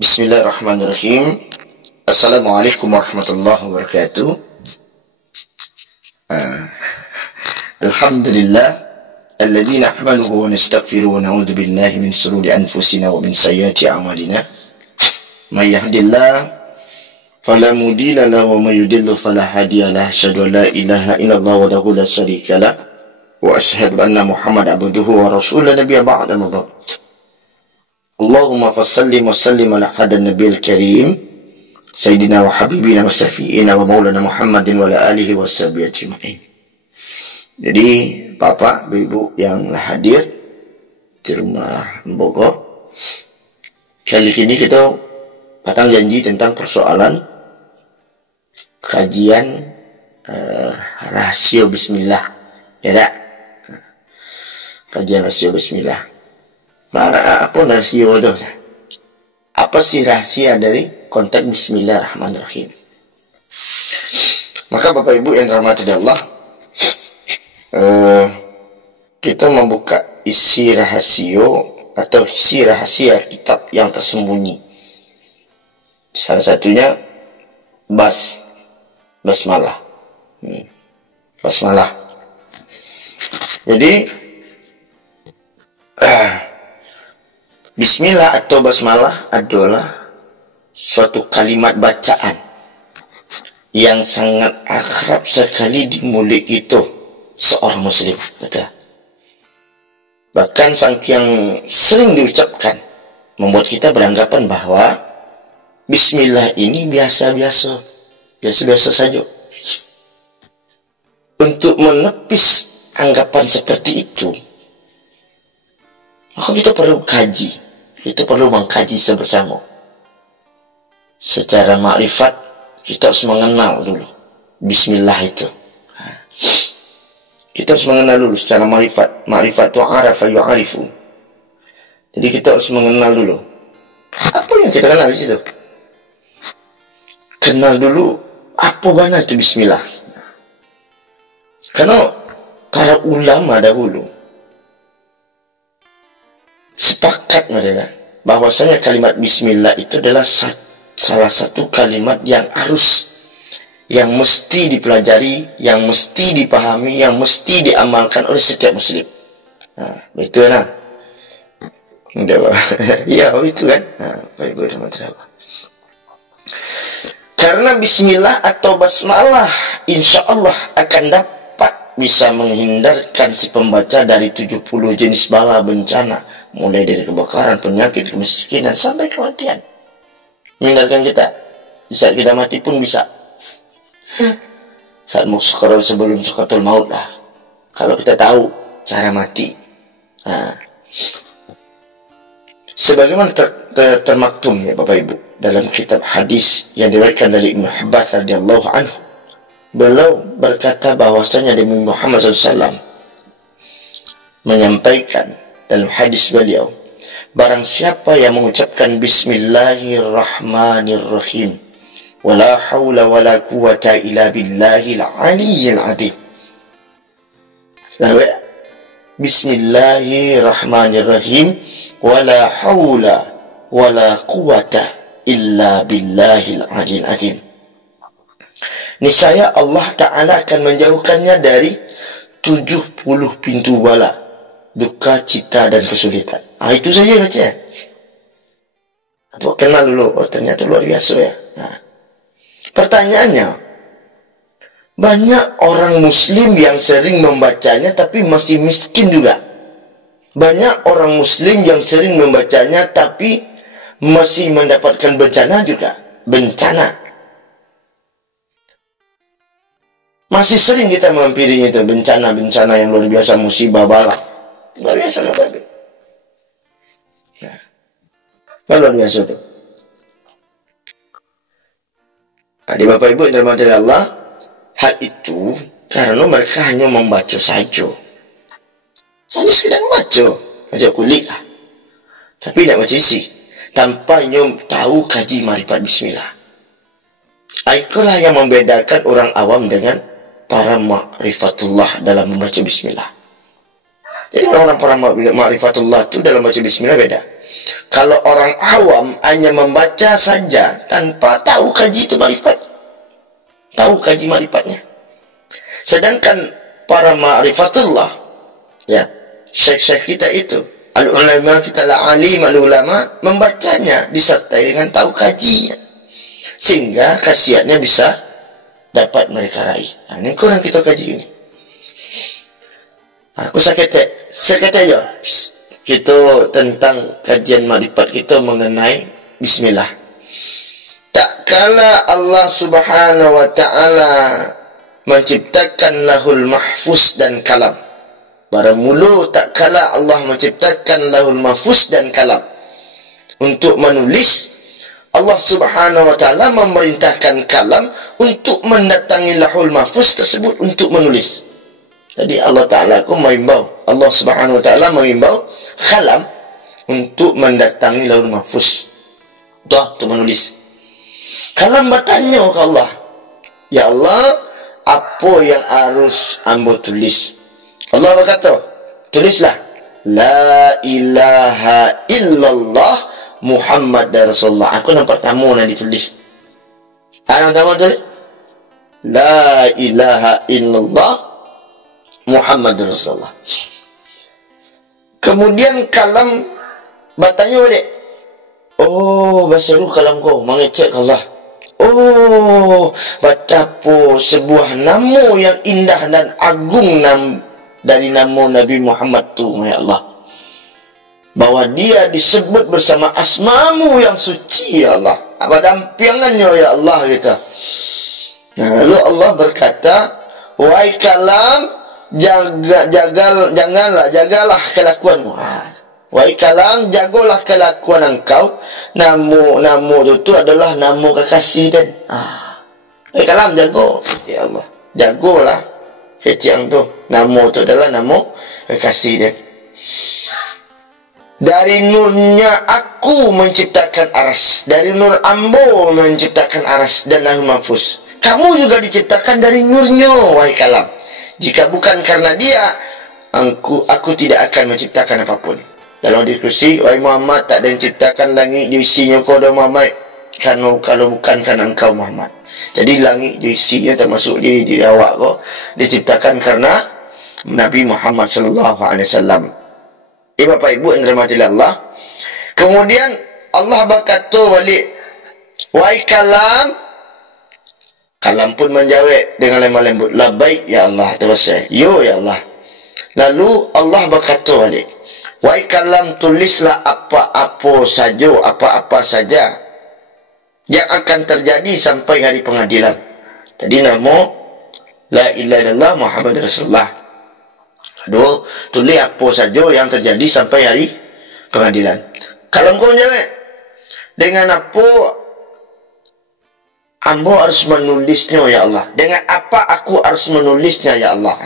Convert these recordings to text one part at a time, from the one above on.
Bismillahirrahmanirrahim. Assalamualaikum warahmatullahi wabarakatuh. Alhamdulillah alladzi nahmaduhu wa nastaghfiruhu wa na'udzu billahi min shururi anfusina wa min sayyiati a'malina. May yahdihillahu fala mudilla lahu wa may yudlil fala hadiya lahu. Asyhadu an la ilaha illallah wahdahu la syarika lahu wa asyhadu anna Muhammadan abduhu wa rasuluhu nabiyya ba'da ma ba'd. Allahumma fassallim wa sallim ala hadan nabiyil karim Sayyidina wa habibina wa syafi'ina wa maulana Muhammadin wa ala alihi wa sahbihi ajma'in. Jadi Bapak, Ibu yang hadir di rumah Bogor, kali ini kita patang janji tentang persoalan kajian rasio bismillah. Ya tak? Kajian rasio bismillah. Apa rasio itu? Apa sih rahasia dari konteks bismillahirrahmanirrahim? Maka Bapak Ibu yang dirahmati Allah, kita membuka isi rahasio atau isi rahasia kitab yang tersembunyi. Salah satunya basmalah. Basmalah. Jadi bismillah atau basmalah adalah suatu kalimat bacaan yang sangat akrab sekali di mulut itu seorang muslim, betul. Bahkan saking sering diucapkan membuat kita beranggapan bahwa bismillah ini biasa-biasa saja. Untuk menepis anggapan seperti itu, maka kita perlu kaji. Kita perlu mengkaji bersama. Secara makrifat, kita harus mengenal dulu bismillah itu. Kita harus mengenal dulu secara makrifat. Makrifatu arafa yu'arifu. Jadi kita harus mengenal dulu. Apa yang kita kenal di situ? Kenal dulu apa mana itu bismillah. Karena para ulama dahulu sepakat mereka bahwasanya kalimat bismillah itu adalah salah satu kalimat yang mesti dipelajari, yang mesti dipahami, yang mesti diamalkan oleh setiap muslim. Betul nah? Ya, itu kan? Baik, karena bismillah atau basmalah insya Allah akan dapat bisa menghindarkan si pembaca dari 70 jenis bala bencana, mulai dari kebakaran, penyakit, kemiskinan, sampai kematian. Menghindarkan kita. Di saat kita mati pun bisa. Saat sebelum sukratul maut lah. Kalau kita tahu cara mati. Sebagaimana termaktum ya Bapak Ibu dalam kitab hadis yang diriwayatkan dari Ibnu Abbas radhiyallahu anhu. Beliau berkata bahwasanya Nabi Muhammad SAW menyampaikan dalam hadis beliau, barang siapa yang mengucapkan bismillahirrahmanirrahim wala hawla wala quwata illa billahil aliyyil azim. Bismillahirrahmanirrahim wala hawla wala quwata illa billahil aliyyil azim. Niscaya Allah Ta'ala akan menjauhkannya dari 70 pintu bala, duka, cita, dan kesulitan. Itu saja baca. Atau kenal dulu, ternyata luar biasa ya. Pertanyaannya, banyak orang muslim yang sering membacanya tapi masih miskin juga. Banyak orang muslim yang sering membacanya tapi masih mendapatkan bencana juga. Bencana. Masih sering kita menghampirinya itu, bencana-bencana yang luar biasa, musibah bala. Luar biasa kan tadi. Luar biasa itu. Adik Bapak Ibu yang dirahmati Allah, hal itu karena mereka hanya membaca saja. Hanya sekedar membaca kulit lah. Tapi tidak baca isi. Tanpa tahu kaji marifat bismillah. Itulah yang membedakan orang awam dengan para ma'rifatullah dalam membaca bismillah. Jadi orang para ma'rifatullah itu dalam baca bismillah beda. Kalau orang awam hanya membaca saja tanpa tahu kaji itu marifat, tahu kaji marifatnya. Sedangkan para ma'rifatullah, ya, syekh-syekh kita itu, al-ulama kita, al-alim al-ulama, membacanya disertai dengan tahu kajinya, sehingga khasiatnya bisa dapat mereka raih. Nah, ini kurang kita kaji ini. Aku sakit aja. Kita tentang kajian makrifat kita mengenai bismillah. Tak kala Allah Subhanahu wa taala menciptakan lahul mahfuz dan kalam. Baramulu tak kala Allah menciptakan lahul mahfuz dan kalam untuk menulis, Allah Subhanahu wa taala memerintahkan kalam untuk mendatangi lahul mahfuz tersebut untuk menulis. Jadi Allah Ta'ala aku mengimbau, Allah Subhanahu wa taala mengimbau kalam untuk mendatangi lahul mahfuz untuk menulis. Kalam bertanya ke Allah, ya Allah, apa yang harus ambo tulis? Allah berkata, tulislah la ilaha illallah Muhammad Rasulullah. Aku nampak tamu nak ditulis. Apa tamu tulis? La ilaha illallah Muhammad Rasulullah. Kemudian kalam bertanya balik, oh, basaru kalam kau mengecek Allah. Oh, betapa sebuah nama yang indah dan agung dari nama Nabi Muhammad tu, ya Allah. Bahwa dia disebut bersama asmamu yang suci, ya Allah. Apa dampiangannya, ya Allah, kita. Nah, lalu Allah berkata, wahai kalam, jagalah kelakuanmu. Wahai kalam, jagalah kelakuan engkau. Nama itu adalah nama kekasih dan wahai kalam, jaga, ya Allah, jagalah ketiang tu. Nama itu adalah nama kekasih dan dari nurnya aku menciptakan aras, dari nur ambo menciptakan aras dan lahul mahfuz. Kamu juga diciptakan dari nurnya, wahai kalam. Jika bukan karena dia, aku tidak akan menciptakan apapun. Dalam diskusi, wahai Muhammad, tak ada yang ciptakan langit diisinya kau dan Muhammad, kalau bukan karena engkau Muhammad. Jadi langit diisinya termasuk diri awak kau diciptakan karena Nabi Muhammad sallallahu alaihi wasallam. Bapak ibu yang dirahmati Allah. Kemudian Allah berkata balik, wahai kalam. Kalam pun menjawab dengan lemah lembut, labbaik ya Allah, terus yo ya Allah. Lalu Allah berkata balik, wahai kalam, tulislah apa-apa saja yang akan terjadi sampai hari pengadilan. Tadi nama la ilaha illallah Muhammad Rasulullah. Aduh, tulis apa saja yang terjadi sampai hari pengadilan. Kalam kau menjawab, dengan apa ambo harus menulisnya, ya Allah? Dengan apa aku harus menulisnya, ya Allah?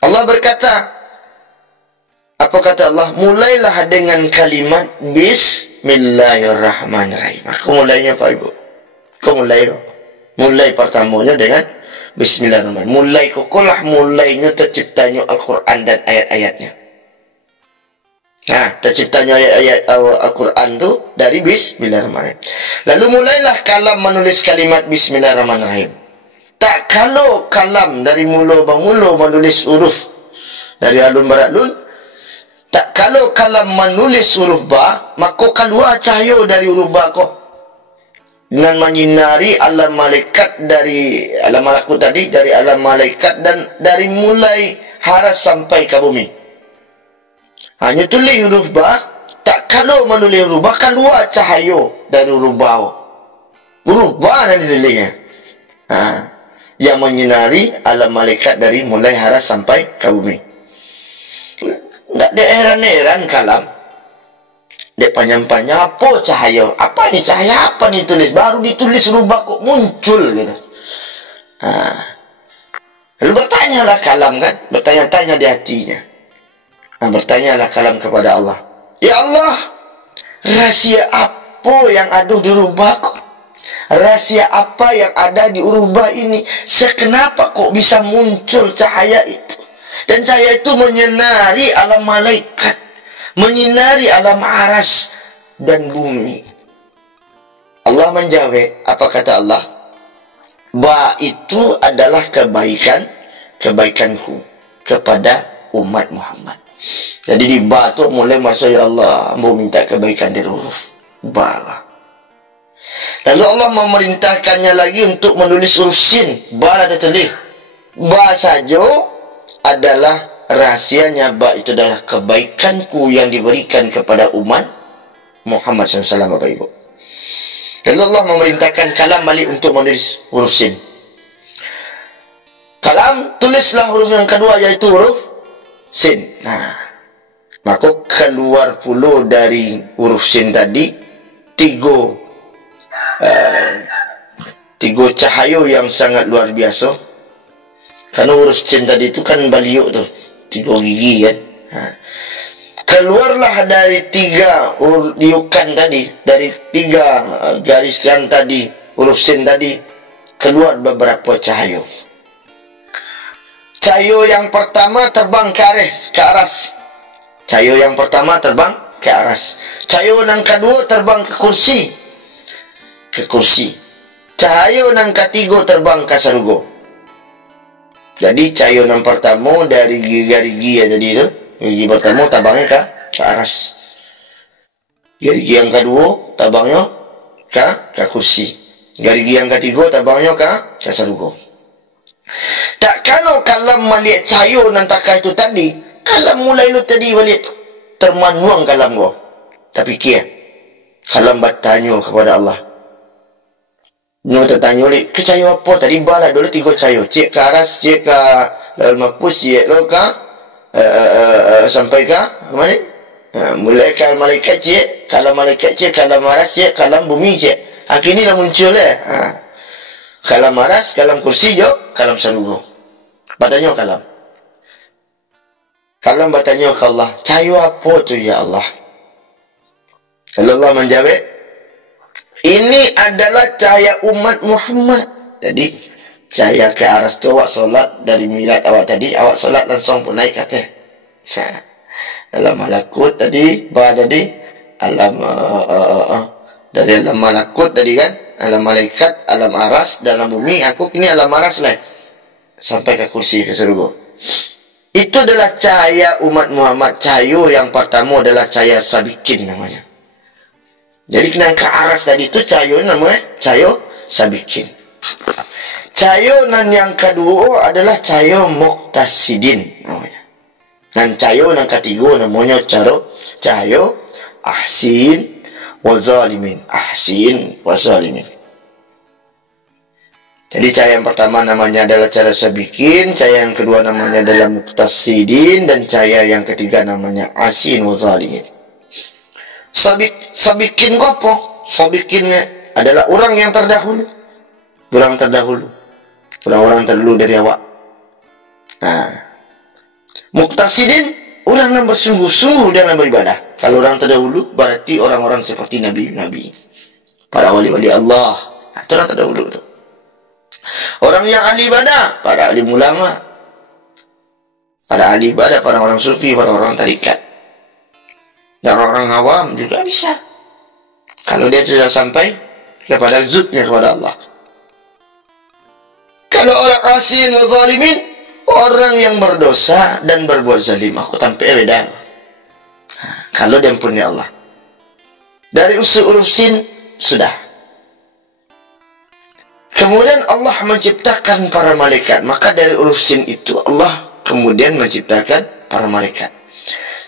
Allah berkata, apa kata Allah? Mulailah dengan kalimat Bismillahirrahmanirrahim. Aku mulainya, Pak Ibu. Aku mulai pertamanya dengan Bismillahirrahmanirrahim. Mulainya terciptanya Al-Quran dan ayat-ayatnya. Nah, terciptanya ayat-ayat Al-Quran itu dari Bismillahirrahmanirrahim. Lalu mulailah kalam menulis kalimat Bismillahirrahmanirrahim. Tak kalau kalam dari mula menulis huruf dari alun baratlun, tak kalau kalam menulis huruf ba, maka keluar cahaya dari huruf ba kau dengan menyinari alam malaikat, dari alam malakut tadi, dari alam malaikat dan dari mulai haras sampai ke bumi. Hanya tulis huruf ba, tak kalau menulis huruf ba keluar cahaya dari huruf ba. Huruf ba nanti tulisnya. Yang menyinari alam malaikat dari mulai haras sampai ke bumi. Tak ada heran-heran kalam. Dek panjang-panjang apa cahaya? Apa ni cahaya? Apa ni tulis? Baru ditulis rubah kok muncul gitu. Lalu bertanyalah kalam kan? Bertanya-tanya di hatinya. Bertanyalah kalam kepada Allah. Ya Allah, rahasia apa yang ada di rubah kok? Rahasia apa yang ada di rubah ini? Sekenapa kok bisa muncul cahaya itu? Dan cahaya itu menyinari alam malaikat. menyinari alam aras dan bumi. Allah menjawab, apa kata Allah? Ba itu adalah kebaikanku kepada umat Muhammad. Jadi di ba tu mulai masa ya Allah mau minta kebaikan dari huruf ba lah. Lalu Allah memerintahkannya lagi untuk menulis huruf sin. Ba lah tertulis. Ba saja adalah rahsianya. Ba itu adalah kebaikanku yang diberikan kepada umat Muhammad SAW, Bapak Ibu. Lalu Allah memerintahkan kalam balik untuk menulis huruf sin. Kalam, tulislah huruf yang kedua, yaitu huruf sin. Nah, maka keluar pula dari huruf sin tadi tiga cahaya yang sangat luar biasa. Karena huruf sin tadi itu kan baliuk tu, 3 gigi kan. Keluarlah dari 3 liukan tadi, dari 3 garisan tadi, huruf sin tadi, keluar beberapa cahaya. Cahaya yang pertama terbang ke aras. Cahaya yang pertama terbang ke aras. Cahaya yang kedua terbang ke kursi. Cahaya yang ketiga terbang ke surga. Jadi cahaya yang pertama dari gigi yang tadi itu, gigi pertama terbangnya ke aras. Gigi yang kedua terbangnya ke kursi. Gigi yang ketiga terbangnya ke surga. Tak kalau kalam melihat cahaya nan takah itu tadi, kalam mulai lu tadi balik termanuang kalam gua. Tapi kia kalam bertanya kepada Allah. Nu tertanya oleh ke cahaya apa tadi bala dulu 3 cahaya. Cek ke aras, cek ke mahfuz, cek lo ke sampai ke mana? Mulai ke malaikat cek, kalam malaikat cek, kalam aras cek, kalam bumi cek. Akhirnya dah muncul kalam aras, kalam kursi jo, kalam surga. Bertanya kalam. Kalam bertanya ke Allah, cahaya apa tu ya Allah? Allah menjawab, ini adalah cahaya umat Muhammad. Jadi cahaya ke aras tu awak solat dari milad awak tadi, awak solat langsung pun naik kata. Alam malakut tadi, tadi alam dari alam malakut tadi kan, alam malaikat, alam aras, dalam bumi. Aku kini alam aras lah, sampai ke kursi, ke surga. Itu adalah cahaya umat Muhammad. Cahaya yang pertama adalah cahaya sabikin namanya. Jadi kena ke aras tadi itu cahaya namanya cahaya sabikin. Cahaya yang kedua adalah cahaya muqtasidin namanya. Dan cahaya yang ketiga namanya cahaya ahsin wa zalimin. Ahsin wa zalimin. Jadi cahaya yang pertama namanya adalah cahaya sabikin, cahaya yang kedua namanya adalah muqtasidin, dan cahaya yang ketiga namanya ahsin wa zalimin. Sabikin apa? Sabikin adalah orang yang terdahulu. Orang terdahulu. Orang-orang terdahulu dari awak. Nah, muqtasidin, orang yang bersungguh-sungguh dalam beribadah. Kalau orang terdahulu, berarti orang-orang seperti Nabi-Nabi. Para wali-wali Allah. Itu orang terdahulu itu. Orang yang ahli ibadah, para ahli ulama. Para ahli ibadah, para orang sufi, para orang tarikat. Dan orang awam juga bisa. Kalau dia sudah sampai kepada zutnya kepada Allah. Kalau orang asin wa zalimin, orang yang berdosa dan berbuat zalim, aku tampil beda. Kalau diampuni Allah. Dari usul huruf sin sudah. Kemudian Allah menciptakan para malaikat. Maka dari huruf sin itu Allah kemudian menciptakan para malaikat.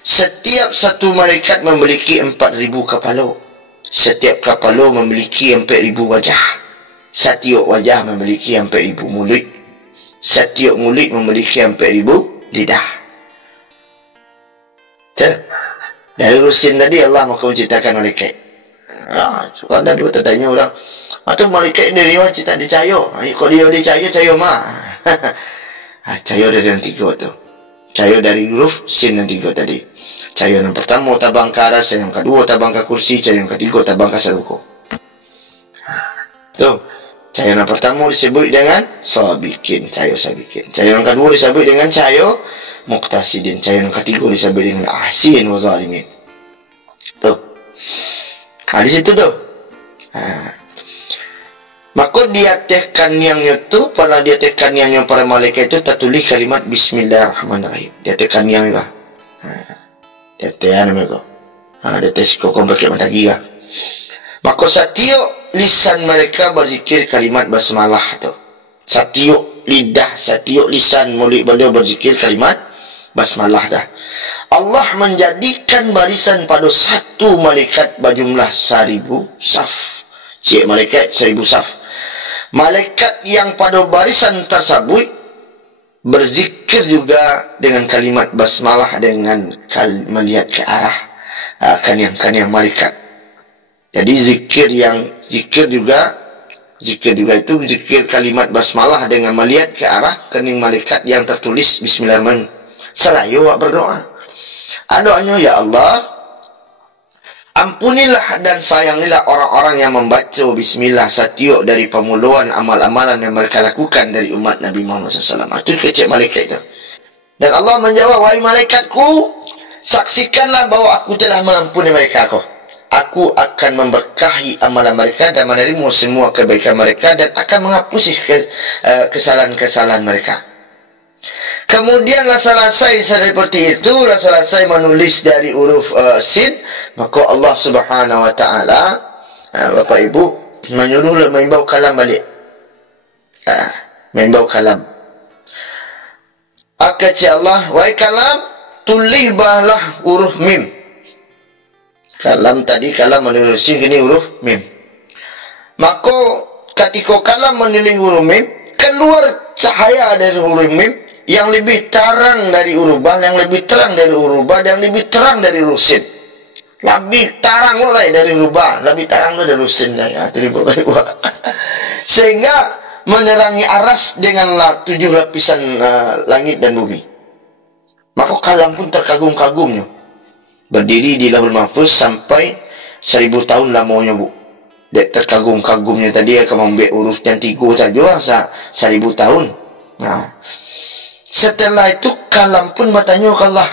Setiap satu malaikat memiliki 4.000 kepala. Setiap kepala memiliki 4.000 wajah. Setiap wajah memiliki 4.000 mulut. Setiap mulut memiliki 4.000 lidah. Dari rusin tadi Allah maka menciptakan malaikat. Kalau ada dua tertanya orang, atau malaikat dari mana cipta di cahaya? Kalau dia di cahaya mah. Cahaya dari yang 3 tu. Cahaya dari huruf sin yang 3 tadi. Cahaya yang pertama tabang ke aras, yang kedua tabang ke kursi, cahaya yang ketiga tabang ke surga. Tuh, cahaya yang pertama disebut dengan sabikin, cahaya sabikin. Cahaya yang kedua disebut dengan cahaya muqtasidin. Cahaya yang ketiga disebut dengan ahsin wa zalimin. Di situ tuh. Maka dia tekan yang itu, pada dia tekan yang para malaikat itu tertulis kalimat Bismillahirrahmanirrahim. Dia tekan yang itu. Dia tekan itu. Dia tes kokong pakai mata gila. Maka setiap lisan mereka berzikir kalimat basmalah tu. Setiap lidah, setiap lisan mulut beliau berzikir kalimat basmalah dah. Allah menjadikan barisan pada satu malaikat berjumlah 1000 saf. Cik malaikat 1000 saf. Malaikat yang pada barisan tersebut berzikir juga dengan kalimat basmalah dengan melihat ke arah kaniang-kaniang malaikat. Jadi zikir juga itu zikir kalimat basmalah dengan melihat ke arah kening malaikat yang tertulis Bismillahirrahmanirrahim. Selayu berdoa. Doanya, ya Allah, ampunilah dan sayangilah orang-orang yang membaca Bismillah setiap dari pemuluan amal-amalan yang mereka lakukan dari umat Nabi Muhammad SAW. Itu kecil malaikat itu. Dan Allah menjawab, wahai malaikatku, saksikanlah bahawa aku telah mengampuni mereka. Aku akan memberkahi amalan mereka dan menerima semua kebaikan mereka dan akan menghapus kesalahan-kesalahan mereka. Kemudianlah selesai seperti itu, selesai menulis dari huruf sin, maka Allah Subhanahu wa taala, Bapak Ibu, menyuruh membawa kalam balik. Membawa kalam. Kata Allah, wahai kalam, tulislah huruf mim. Kalam tadi kalam menulis sin, kini huruf mim. Maka ketika kalam menulis huruf mim, keluar cahaya dari huruf mim yang lebih terang dari huruf ba, yang lebih terang dari huruf ba, yang lebih terang dari huruf sin. Lebih terang mulai dari huruf ba, lebih terang dari huruf sin. Sehingga menerangi aras dengan 7 lapisan langit dan bumi. Maka kalam pun terkagum-kagumnya. Berdiri di Lauhul Mahfuz sampai 1000 tahun lamanya, Bu. Dia terkagum-kagumnya tadi akan membuat huruf yang 3 saja 1000 tahun. Setelah itu kalam pun bertanya ke Allah,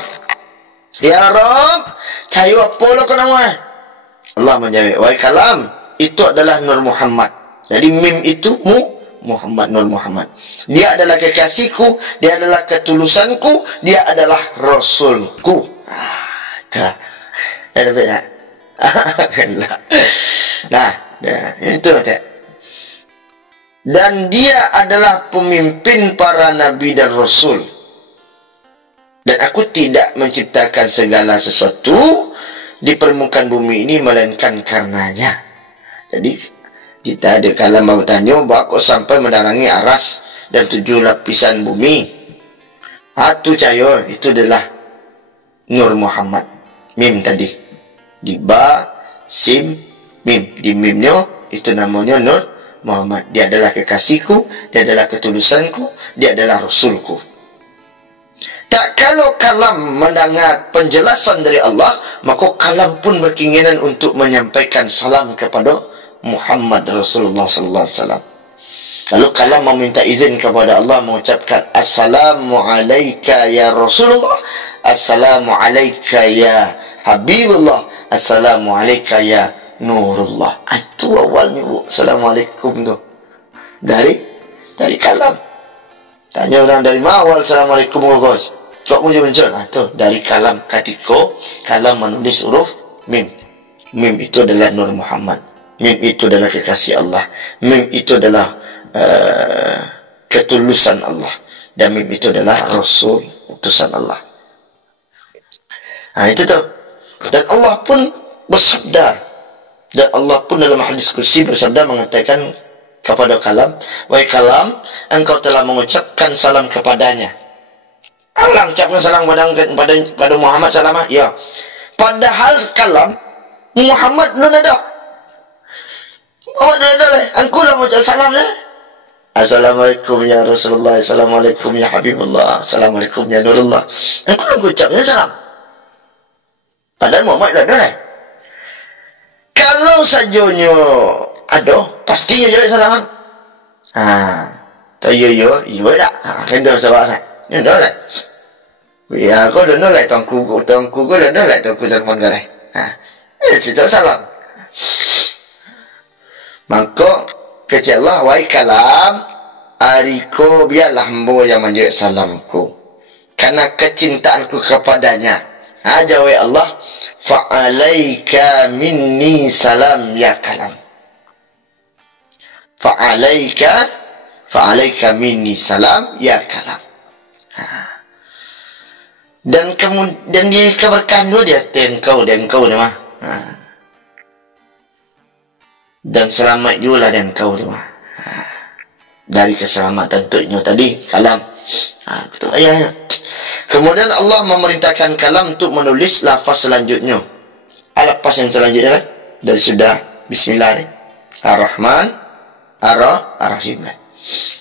ya Rabb, saya apa lah kau nama? Allah menjawab, wahai kalam, itu adalah Nur Muhammad. Jadi mim itu Muhammad, Nur Muhammad. Dia adalah kekasihku, dia adalah ketulusanku, dia adalah Rasulku. Ada beda. Nah, itu lah. Dan dia adalah pemimpin para nabi dan rasul. Dan aku tidak menciptakan segala sesuatu di permukaan bumi ini melainkan karenanya. Jadi kita ada kalam bertanya bahawa kau sampai menerangi aras dan 7 lapisan bumi. Itu cahaya, itu adalah Nur Muhammad. Mim tadi di ba, sim, mim. Di mimnya itu namanya Nur Muhammad. Dia adalah kekasihku, dia adalah ketulusanku, dia adalah rasulku. Tak kalau kalam mendengar penjelasan dari Allah, maka kalam pun berkeinginan untuk menyampaikan salam kepada Muhammad Rasulullah sallallahu alaihi wasallam. Lalu kalam meminta izin kepada Allah mengucapkan Assalamu alayka ya Rasulullah, Assalamu alayka ya Habibullah, Assalamu alayka ya Nurullah. Itu awalnya, Bu. Assalamualaikum tu. Dari kalam. Tanya orang dari mana awal Assalamualaikum, Gus? Kok muncul? Itu dari kalam. Ketika kalam menulis huruf mim. Mim itu adalah Nur Muhammad. Mim itu adalah kekasih Allah. Mim itu adalah ketulusan Allah. Dan mim itu adalah Rasul, utusan Allah. Itu tu. Dan Allah pun bersabda. Dan Allah pun dalam hadis kursi bersabda mengatakan kepada kalam, wahai kalam, engkau telah mengucapkan salam kepadanya. Allah ucapkan salam pada Muhammad salamah. Ya. Padahal kalam Muhammad belum ada. Oh, ada. Engkau lah mengucap salam ya. Assalamualaikum ya Rasulullah, Assalamualaikum ya Habibullah, Assalamualaikum ya Nurullah. Engkau lah mengucapnya salam. Padahal Muhammad dah ada. Kalau sajanya ada, pastinya jawab salam. Tak iya tak. Kena sabar tak. Ya dah lah. Ya, kau dah lah tuanku kau dah lah tuanku telefon kau lah. Cerita salam. Maka kata Allah, wahai kalam, ariko biarlah hamba yang menjawab salamku karena kecintaanku kepadanya. Jawab Allah, fa'alaika minni salam ya kalam. Fa'alaika minni salam ya kalam. Dan kemudian dikabarkan dua dia, dan kau nama. Dan selamat juga dan kau nama. Dari keselamatan untuknya tadi kalam. Betul ayahnya. Kemudian Allah memerintahkan kalam untuk menulis lafaz selanjutnya. Lafaz yang selanjutnya kan? Dari sudah bismillah ni. Ar-Rahman Ar-Rahim.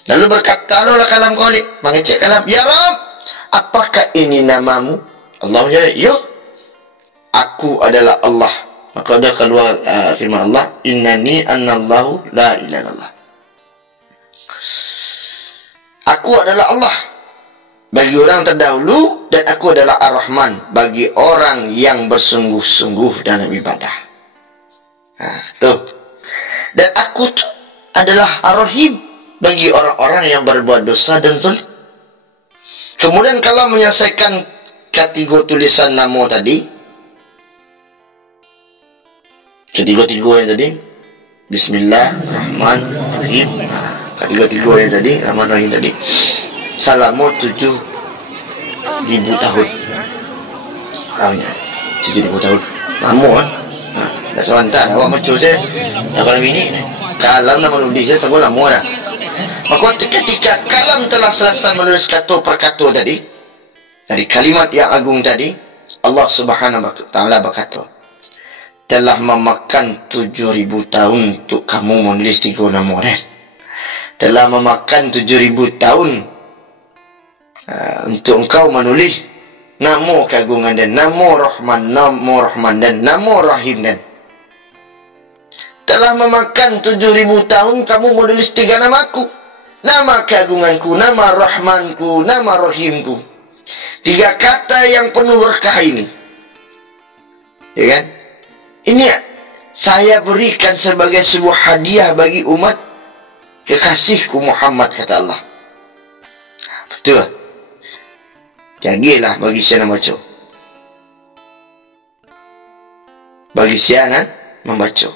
Lalu berkata Allah kalam kau ni, mengecek kalam, ya Rabb, apakah ini namamu? Allah menjawab, ya, aku adalah Allah. Maka ada keluar firman Allah, innani annallahu la ilaha illallah. Aku adalah Allah bagi orang terdahulu, dan aku adalah Ar-Rahman bagi orang yang bersungguh-sungguh dalam ibadah. Tuh. Dan aku adalah Ar-Rahim bagi orang-orang yang berbuat dosa dan zalim. Kemudian kalau menyelesaikan kategori tulisan nama tadi, ketiga-tiga yang tadi, Bismillahirrahmanirrahim. Ketiga-tiga yang tadi, Rahman-Rahim tadi, selama 7.000 tahun. Orangnya 7.000 tahun. Lama kan? Dah sebentar, awak macam saya. Kalau ini, kalam nak menulis saya, tunggu lama dah. Maka ketika kalam telah selesai menulis kata per kata tadi, dari kalimat yang agung tadi, Allah Subhanahu wa Ta'ala berkata, telah memakan 7.000 tahun untuk kamu menulis 3 nama dan telah memakan 7.000 tahun untuk engkau menulis nama keagungan dan nama Rahman dan nama Rahim, dan telah memakan 7.000 tahun kamu menulis 3 namaku, nama keagunganku, nama Rahmanku, nama Rahimku. 3 kata yang penuh berkah ini, ya kan? Ini saya berikan sebagai sebuah hadiah bagi umat kekasihku Muhammad, kata Allah. Betul. Jadilah bagi saya membaca. Bagi saya membaca.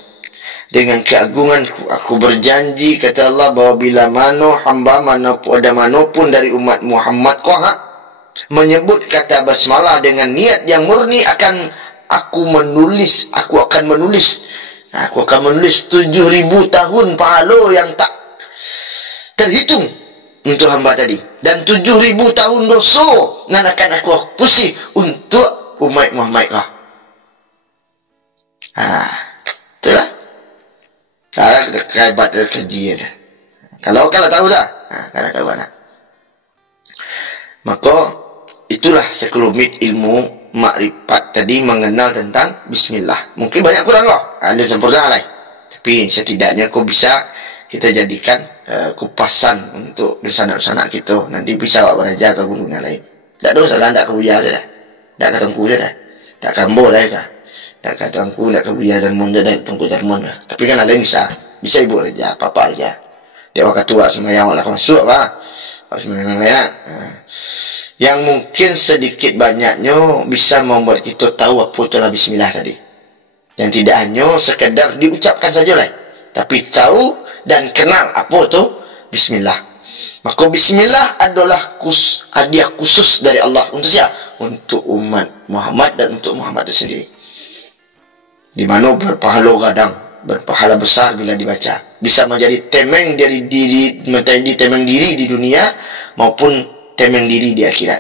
Dengan keagunganku aku berjanji, kata Allah, bahawa bila mana hamba manapun dari umat Muhammad menyebut kata basmalah dengan niat yang murni, aku akan menulis 7.000 tahun pahala yang tak terhitung untuk hamba tadi, dan 7.000 tahun dosa yang akan aku hapusi untuk umat Muhammad kau. Itulah kehebat kaji. Kalau tahu dah, kalau tahu anak. Maka itulah sekelumit ilmu makrifat tadi mengenal tentang Bismillah. Mungkin banyak kurang ada sempurna lain, tapi setidaknya kau bisa kita jadikan kupasan untuk dosa-dosa kita. Nanti bisa awak belajar ke guru yang lain. Tak dosa lah, tak kebuya saja. Tak ketengku saja. Tak kambo lah ya. Tak ketengku, tak kebuya zaman dah, tengku zaman dah. Tapi kan ada yang bisa ibu aja, papa aja. Dia waktu tua semayang lah masuk apa? Semayang lain. Yang mungkin sedikit banyaknya bisa membuat kita tahu apa itulah Bismillah tadi. Yang tidak hanya sekedar diucapkan saja lah, tapi tahu dan kenal apa itu Bismillah. Maka Bismillah adalah hadiah khusus dari Allah untuk siapa? Untuk umat Muhammad dan untuk Muhammad itu sendiri. Di mana berpahala besar bila dibaca. Bisa menjadi temeng temeng diri di dunia maupun temeng diri di akhirat.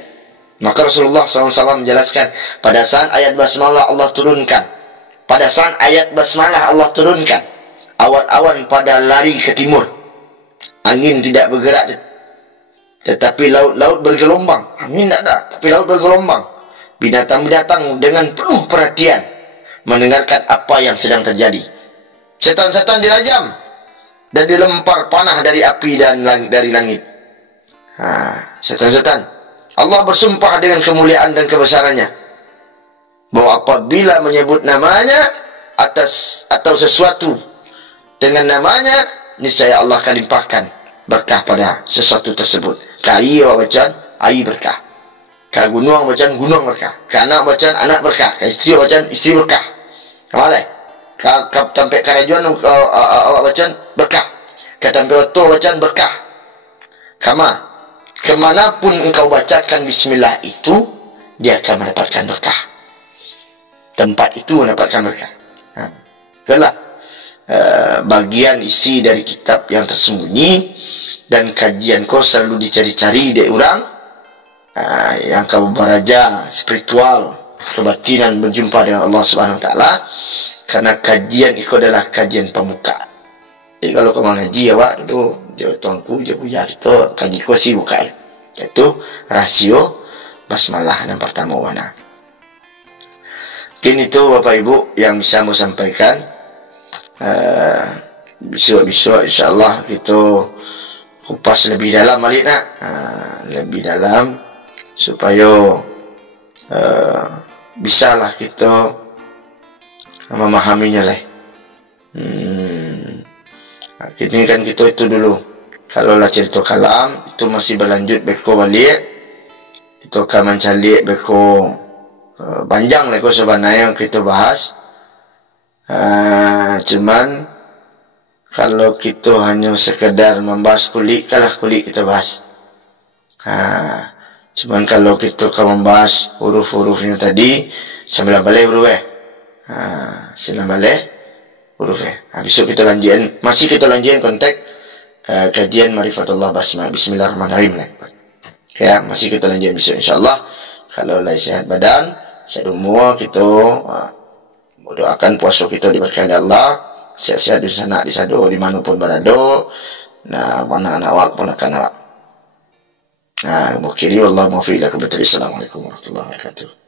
Maka Rasulullah SAW menjelaskan, pada saat ayat basmalah Allah turunkan, awan-awan pada lari ke timur, angin tidak bergerak, tetapi laut bergelombang. Angin tak ada, tapi laut bergelombang. Binatang-binatang dengan penuh perhatian mendengarkan apa yang sedang terjadi. Setan-setan dirajam dan dilempar panah dari api dan dari langit. Setan-setan, Allah bersumpah dengan kemuliaan dan kebesarannya bahwa apabila menyebut namanya, atau sesuatu dengan namanya, niscaya Allah akan limpahkan berkah pada sesuatu tersebut. Ka air bacaan air berkah, ka gunung bacaan gunung berkah, ka anak bacaan anak berkah, ka istri bacaan istri berkah. Kamalai ka sampai karajuan awak bacaan berkah, ka sampai oto bacaan berkah. Kemanapun engkau bacakan bismillah itu, dia akan mendapatkan berkah. Tempat itu mendapatkan berkah. Itulah bagian isi dari kitab yang tersembunyi, dan kajian kau selalu dicari-cari dari orang yang kau beraja spiritual, kebatinan, berjumpa dengan Allah Subhanahu Wa Taala. Karena kajian itu adalah kajian pemuka. Jadi kalau kau mengaji awak tu, jauh tuanku, jauh buya kita kaji kau si buka itu rasio basmalah yang pertama wana. Mungkin itu Bapak Ibu yang bisa mau sampaikan. Besok-besok insyaAllah kita kupas lebih dalam balik nak, lebih dalam supaya bisalah kita memahaminya lah. Ini kan kita itu dulu. Kalau lah cerita kalam itu masih berlanjut beko balik, itu akan mencari beko panjang lah sebenarnya yang kita bahas. Cuman kalau kita hanya sekedar membahas kulit, kalah kulit kita bahas. Cuman kalau kita akan membahas huruf-hurufnya tadi, 9 balik huruf silam balik huruf besok kita lanjutkan, masih kita lanjutkan konteks kajian Marifatullah Basmalah Bismillahirrahmanirrahim ya, masih kita lanjutkan besok insyaAllah. Kalau lagi sehat badan, sehat umur, kita doakan puasa kita diberkahi Allah, sehat-sehat di sana, di sado, dimanapun berada. Nah, mana anak awak, ponakan awak. Nah, mukhiri wallahu muwaffiq ila. Assalamualaikum warahmatullahi wabarakatuh.